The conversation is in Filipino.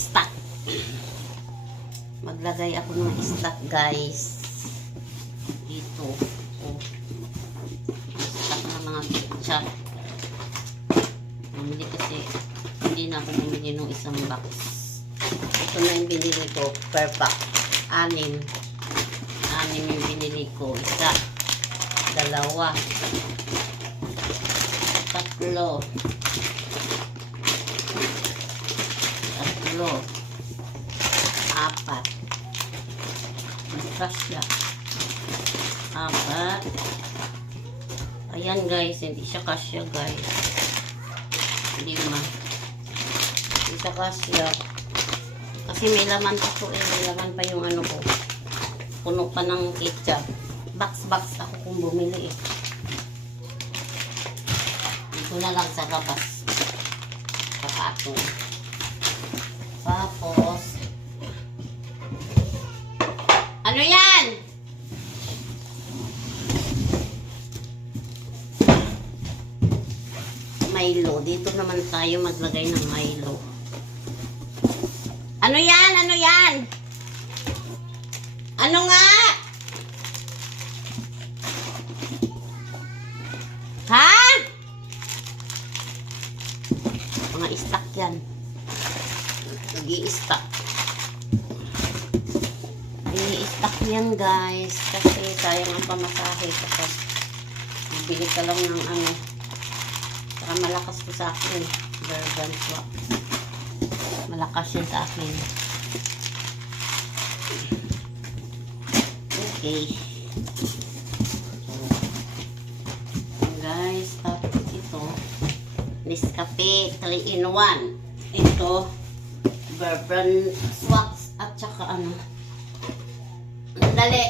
stock. Maglagay ako ng stock, guys. Dito. Oh. Stock ng mga ketchup. Bumili kasi, hindi na ako bumili ng isang box. Ito na yung binili ko per pack. 6 yung binili ko. 1, 2, 3, 4, 4. Basta siya. 4. Ayan, guys. Hindi siya kasya, guys. 5. Hindi siya kasya. Kasi may laman pa to eh. May laman pa yung ano ko. Puno pa ng ketchup. Box ako kung bumili eh. Dito na lang sa labas. Kapatong. Tapos, ano yan? Milo. Dito naman tayo maglagay ng Milo. Ano yan? Ano yan? Ano nga? Ha? Mga stock yan. Nag-i-stock. I-stock yan, guys. Kasi sayang ang pamasahe. Kapag bibili ka lang ng ano. Saka malakas ko sa akin. Bourbon swap. Malakas yun sa akin. Okay. So, guys, tapos ito Nescafe 3-in-1. Ito bourbon swaps at saka ano. Dali.